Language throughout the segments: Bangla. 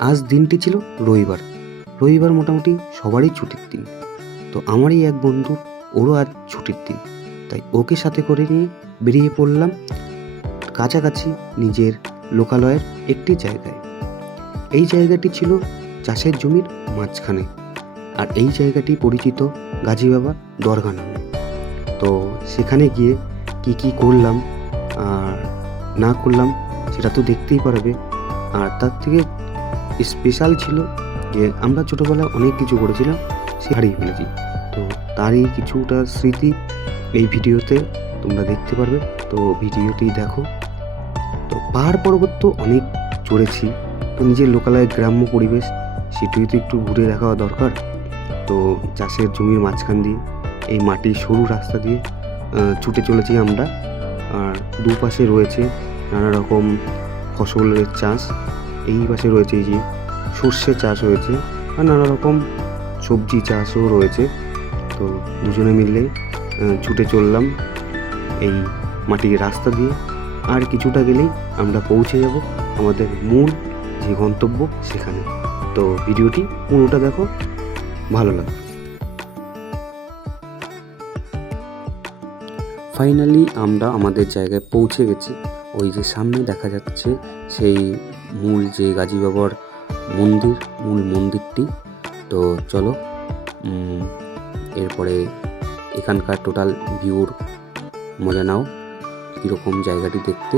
আজ দিনটি ছিল রবিবার। রবিবার মোটামুটি সবারই ছুটির দিন। তো আমারই এক বন্ধু, ওরও আজ ছুটির দিন। তাই ওকে সাথে করে নিয়ে বেরিয়ে পড়লাম কাছাকাছি নিজের লোকালয়ের একটি জায়গায়। এই জায়গাটি ছিল চাষের জমির মাঝখানে। আর এই জায়গাটি পরিচিত গাজী বাবা দরগা নামে। তো সেখানে গিয়ে কি কি করলাম আর না করলাম, সেটা তো দেখতেই পারবে। আর তার থেকে স্পেশাল ছিল যে আমরা ছোটোবেলায় অনেক কিছু করেছিলাম, সে হারিয়ে ফেলেছি। তো তারই কিছুটা স্মৃতি এই ভিডিওতে তোমরা দেখতে পারবে। তো ভিডিওটি দেখো। তো পাহাড় পর্বত তো অনেক চড়েছি, তো নিজের লোকালয় গ্রাম্য পরিবেশ সেটিও তো একটু ঘুরে দেখা দরকার। তো চাষের জমির মাঝখান দিয়ে, এই মাটির সরু রাস্তা দিয়ে ছুটে চলেছি আমরা। আর দুপাশে রয়েছে নানা রকম ফসলের চাষ। এই পাশে রয়েছে এই যে সর্ষে চাষ হয়েছে আর নানা রকম সবজি চাষও রয়েছে। তো দুজনে মিলে ছুটে চললাম এই মাটির রাস্তা দিয়ে। আর কিছুটা গেলেই আমরা পৌঁছে যাব আমাদের মূল যে গন্তব্য সেখানে। তো ভিডিওটি পুরোটা দেখো, ভালো লাগবে। ফাইনালি আমরা আমাদের জায়গায় পৌঁছে গেছি। ওই যে সামনে দেখা যাচ্ছে সেই মূল যে গাজী বাবার মন্দির, মূল মন্দিরটি। তো চলো এরপরে এখানকার টোটাল ভিউর মজা নাও। কীরকম জায়গাটি দেখতে।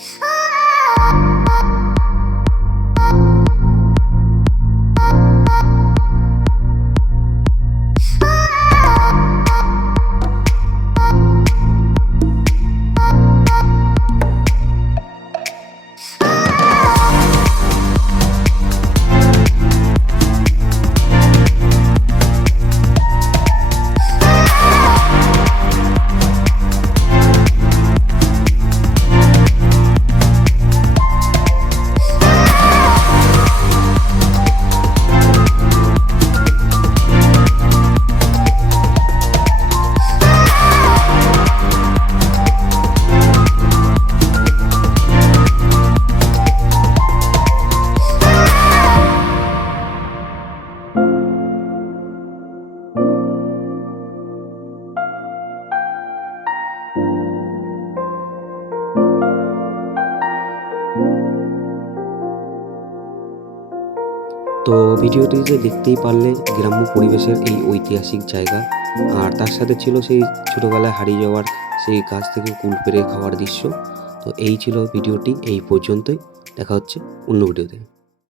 啊！তো ভিডিওটিতে দেখতেই পারলে, গ্রাম্য পরিবেশের এই ঐতিহাসিক জায়গা। আর তার সাথে ছিল সেই ছোটোবেলায় হারিয়ে যাওয়ার সেই গাছ থেকে কুল পেরে খাওয়ার দৃশ্য। তো এই ছিল ভিডিওটি, এই পর্যন্তই। দেখা হচ্ছে অন্য ভিডিওতে।